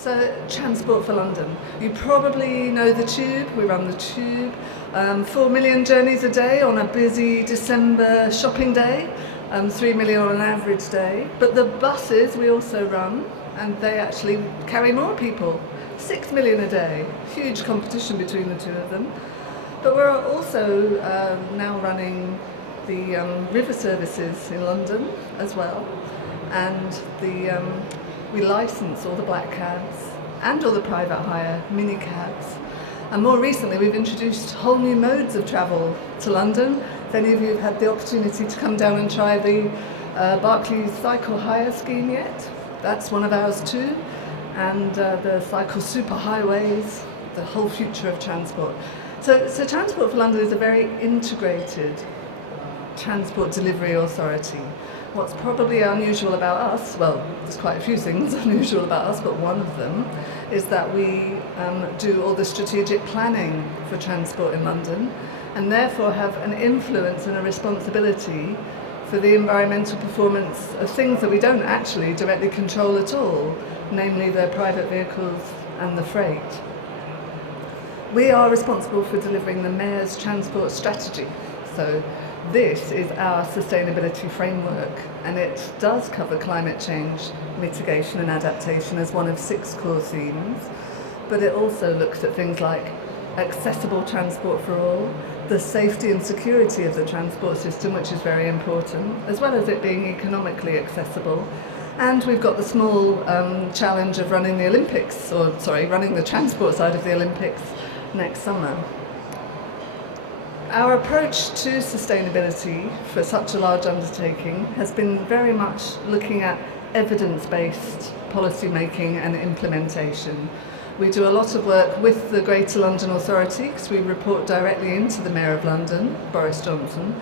So, Transport for London. You probably know the Tube. We run the Tube. 4 million journeys a day on a busy December shopping day. 3 million on an average day. But the buses we also run, and they actually carry more people. 6 million a day. Huge competition between the two of them. But we're also now running the river services in London as well. And we license all the black cabs and all the private hire mini cabs. And more recently, we've introduced whole new modes of travel to London. If any of you have had the opportunity to come down and try the Barclays Cycle Hire scheme yet, that's one of ours too. And the cycle superhighways, the whole future of transport. So Transport for London is a very integrated transport delivery authority. What's probably unusual about us, well, there's quite a few things unusual about us, but one of them is that we do all the strategic planning for transport in London, and therefore have an influence and a responsibility for the environmental performance of things that we don't actually directly control at all, namely the private vehicles and the freight. We are responsible for delivering the Mayor's transport strategy. So this is our sustainability framework, and it does cover climate change, mitigation and adaptation as one of 6 core themes, but it also looks at things like accessible transport for all, the safety and security of the transport system, which is very important, as well as it being economically accessible. And we've got the small challenge of running the Olympics, running the transport side of the Olympics next summer. Our approach to sustainability for such a large undertaking has been very much looking at evidence-based policy making and implementation. We do a lot of work with the Greater London Authority because we report directly into the Mayor of London, Boris Johnson.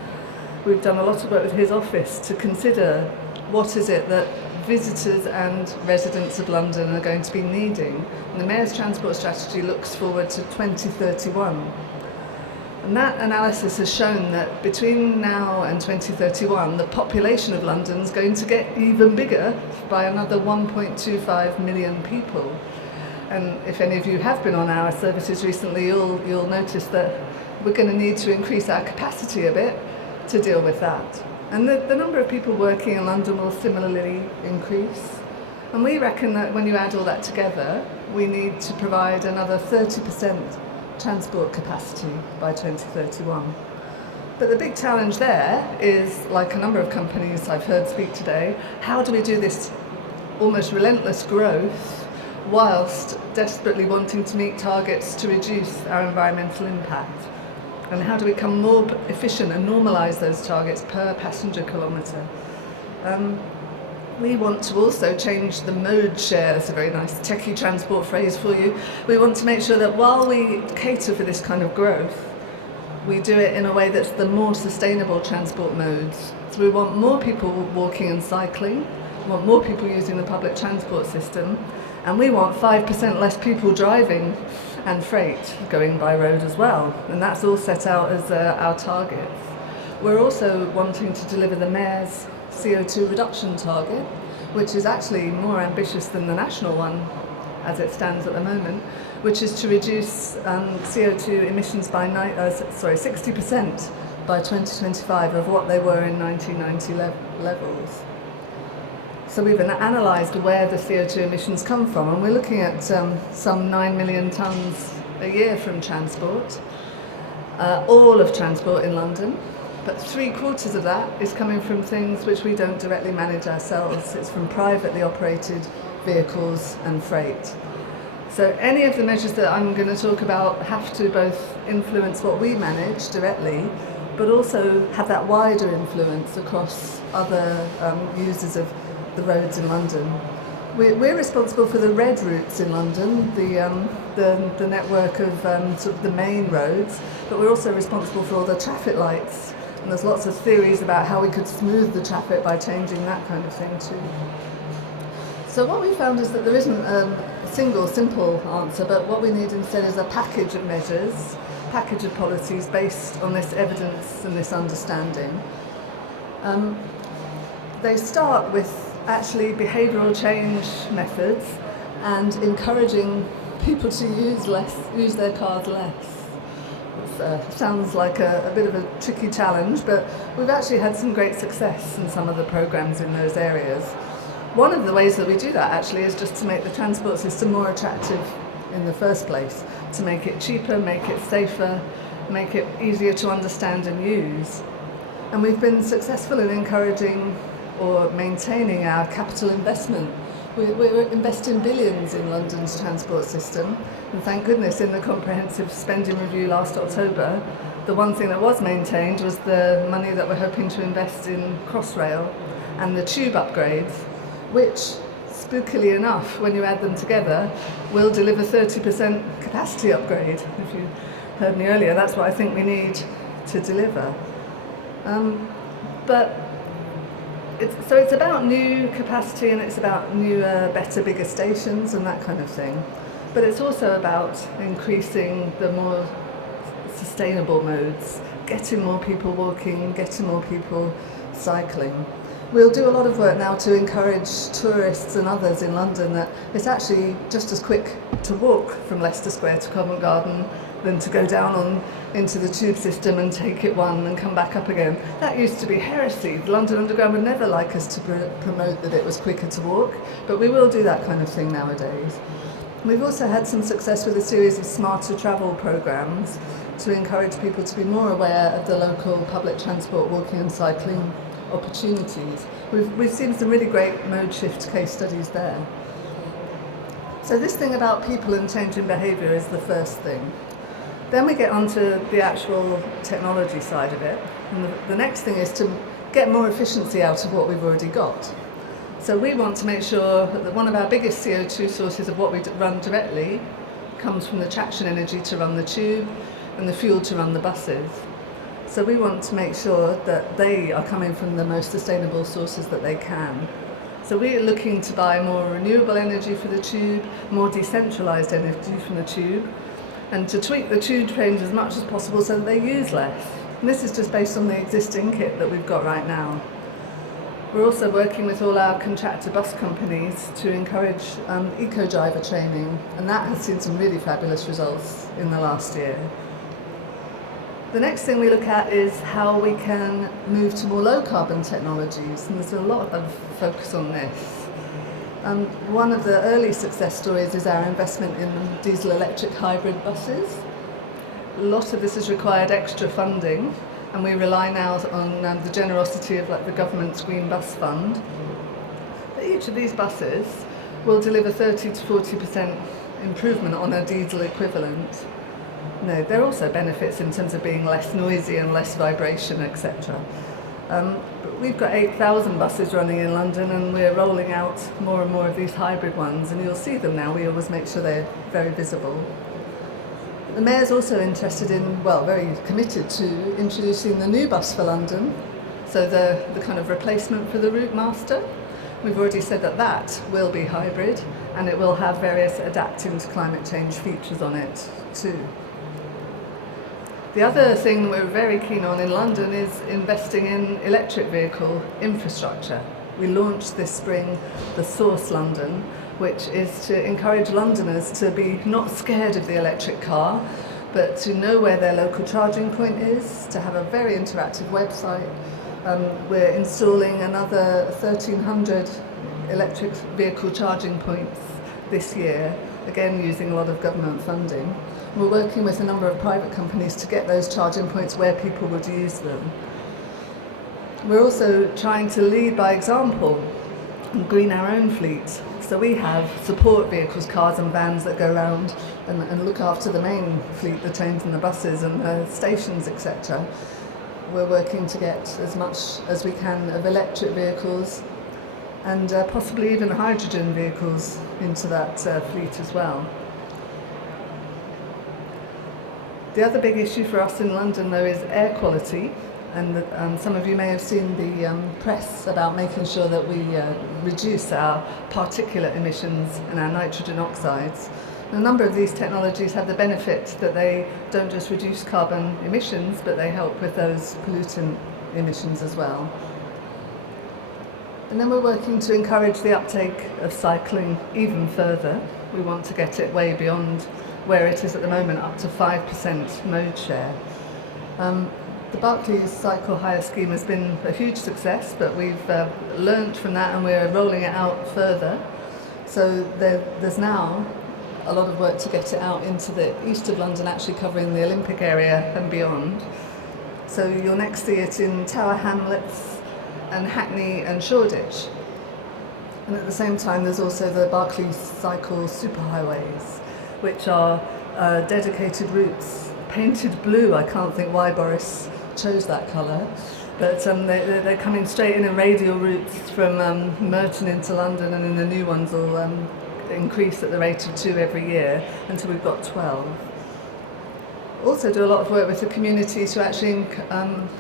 We've done a lot of work with his office to consider what is it that visitors and residents of London are going to be needing. And the Mayor's transport strategy looks forward to 2031. And that analysis has shown that between now and 2031, the population of London is going to get even bigger by another 1.25 million people. And if any of you have been on our services recently, you'll notice that we're going to need to increase our capacity a bit to deal with that. And the number of people working in London will similarly increase. And we reckon that when you add all that together, we need to provide another 30% transport capacity by 2031. But the big challenge there is, like a number of companies I've heard speak today, how do we do this almost relentless growth whilst desperately wanting to meet targets to reduce our environmental impact? And how do we become more efficient and normalise those targets per passenger kilometre? We want to also change the mode share. That's a very nice techie transport phrase for you. We want to make sure that while we cater for this kind of growth, we do it in a way that's the more sustainable transport modes. So we want more people walking and cycling, we want more people using the public transport system, and we want 5% less people driving and freight going by road as well. And that's all set out as our targets. We're also wanting to deliver the Mayor's CO2 reduction target, which is actually more ambitious than the national one as it stands at the moment, which is to reduce CO2 emissions by 60% by 2025 of what they were in 1990 levels. So we've analysed where the CO2 emissions come from, and we're looking at some 9 million tonnes a year from transport, all of transport in London. But 3/4 of that is coming from things which we don't directly manage ourselves. It's from privately operated vehicles and freight. So any of the measures that I'm going to talk about have to both influence what we manage directly, but also have that wider influence across other users of the roads in London. We're responsible for the red routes in London, the network of sort of the main roads, but we're also responsible for all the traffic lights. And there's lots of theories about how we could smooth the traffic by changing that kind of thing too. So what we found is that there isn't a single simple answer, but what we need instead is a package of measures, package of policies based on this evidence and this understanding. They start with actually behavioural change methods and encouraging people to use their cars less. It sounds like a bit of a tricky challenge, but we've actually had some great success in some of the programs in those areas. One of the ways that we do that actually is just to make the transport system more attractive in the first place, to make it cheaper, make it safer, make it easier to understand and use. And we've been successful in encouraging or maintaining our capital investment. We're investing billions in London's transport system, and thank goodness in the comprehensive spending review last October, the one thing that was maintained was the money that we're hoping to invest in Crossrail and the tube upgrades, which, spookily enough, when you add them together, will deliver 30% capacity upgrade. If you heard me earlier, that's what I think we need to deliver. So it's about new capacity, and it's about newer, better, bigger stations and that kind of thing. But it's also about increasing the more sustainable modes, getting more people walking, getting more people cycling. We'll do a lot of work now to encourage tourists and others in London that it's actually just as quick to walk from Leicester Square to Covent Garden than to go down into the tube system and take it one and come back up again. That used to be heresy. The London Underground would never like us to promote that it was quicker to walk, but we will do that kind of thing nowadays. We've also had some success with a series of smarter travel programmes to encourage people to be more aware of the local public transport, walking and cycling opportunities. We've seen some really great mode shift case studies there. So this thing about people and changing behaviour is the first thing. Then we get onto the actual technology side of it, and the next thing is to get more efficiency out of what we've already got. So we want to make sure that one of our biggest CO2 sources of what we run directly comes from the traction energy to run the tube and the fuel to run the buses. So we want to make sure that they are coming from the most sustainable sources that they can. So we're looking to buy more renewable energy for the tube, more decentralised energy from the tube, and to tweak the tube trains as much as possible so that they use less. And this is just based on the existing kit that we've got right now. We're also working with all our contractor bus companies to encourage eco-driver training, and that has seen some really fabulous results in the last year. The next thing we look at is how we can move to more low-carbon technologies, and there's a lot of focus on this. One of the early success stories is our investment in diesel-electric hybrid buses. A lot of this has required extra funding, and we rely now on the generosity of the government's Green Bus Fund. But each of these buses will deliver 30 to 40% improvement on a diesel equivalent. No, there are also benefits in terms of being less noisy and less vibration, etc. But we've got 8,000 buses running in London, and we're rolling out more and more of these hybrid ones, and you'll see them now. We always make sure they're very visible. The Mayor's also interested in, very committed to introducing the new bus for London, so the kind of replacement for the Route Master. We've already said that will be hybrid, and it will have various adapting to climate change features on it too. The other thing we're very keen on in London is investing in electric vehicle infrastructure. We launched this spring the Source London, which is to encourage Londoners to be not scared of the electric car, but to know where their local charging point is, to have a very interactive website. We're installing another 1,300 electric vehicle charging points this year, again using a lot of government funding. We're working with a number of private companies to get those charging points where people would use them. We're also trying to lead by example and green our own fleet. So we have support vehicles, cars and vans that go around and look after the main fleet, the trains and the buses and the stations, etc. We're working to get as much as we can of electric vehicles and possibly even hydrogen vehicles into that fleet as well. The other big issue for us in London, though, is air quality. And some of you may have seen the press about making sure that we reduce our particulate emissions and our nitrogen oxides. And a number of these technologies have the benefit that they don't just reduce carbon emissions, but they help with those pollutant emissions as well. And then we're working to encourage the uptake of cycling even further. We want to get it way beyond where it is at the moment, up to 5% mode share. The Barclays Cycle Hire scheme has been a huge success, but we've learnt from that and we're rolling it out further. So there's now a lot of work to get it out into the east of London, actually covering the Olympic area and beyond. So you'll next see it in Tower Hamlets and Hackney and Shoreditch. And at the same time, there's also the Barclays Cycle superhighways, which are dedicated routes, painted blue. I can't think why Boris chose that colour, but they're coming straight in radial routes from Merton into London, and then the new ones will increase at the rate of 2 every year until we've got 12. Also do a lot of work with the community to actually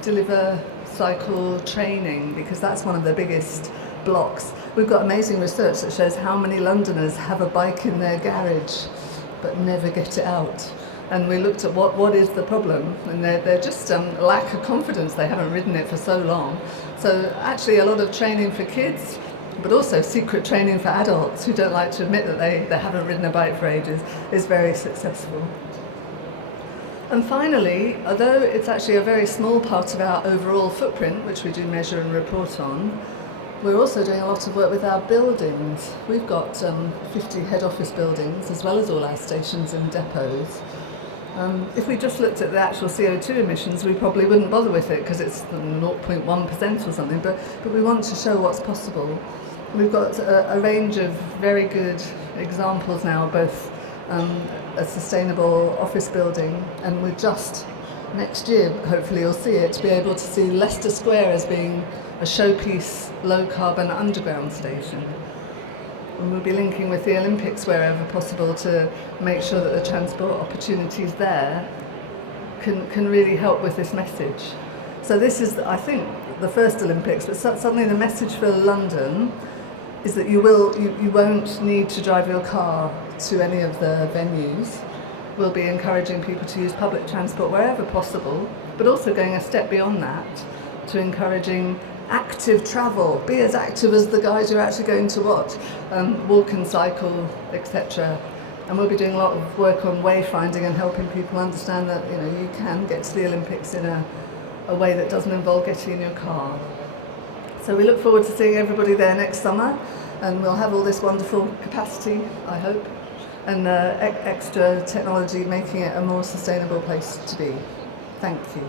deliver cycle training, because that's one of the biggest blocks. We've got amazing research that shows how many Londoners have a bike in their garage but never get it out. And we looked at what is the problem, and they're just lack of confidence. They haven't ridden it for so long. So actually a lot of training for kids, but also secret training for adults who don't like to admit that they haven't ridden a bike for ages, is very successful. And finally, although it's actually a very small part of our overall footprint, which we do measure and report on, we're also doing a lot of work with our buildings. We've got 50 head office buildings, as well as all our stations and depots. If we just looked at the actual CO2 emissions, we probably wouldn't bother with it because it's 0.1% or something, but we want to show what's possible. We've got a range of very good examples now, both a sustainable office building, and we're just next year, hopefully you'll see it, be able to see Leicester Square as being a showpiece low carbon underground station. And we'll be linking with the Olympics wherever possible to make sure that the transport opportunities there can really help with this message. So this is, I think, the first Olympics, but suddenly the message for London is that you won't need to drive your car to any of the venues. We'll be encouraging people to use public transport wherever possible, but also going a step beyond that to encouraging active travel. Be as active as the guys you're actually going to watch, walk and cycle, etc. And we'll be doing a lot of work on wayfinding and helping people understand that you can get to the Olympics in a way that doesn't involve getting in your car. So we look forward to seeing everybody there next summer, and we'll have all this wonderful capacity, I hope, and extra technology making it a more sustainable place to be. Thank you.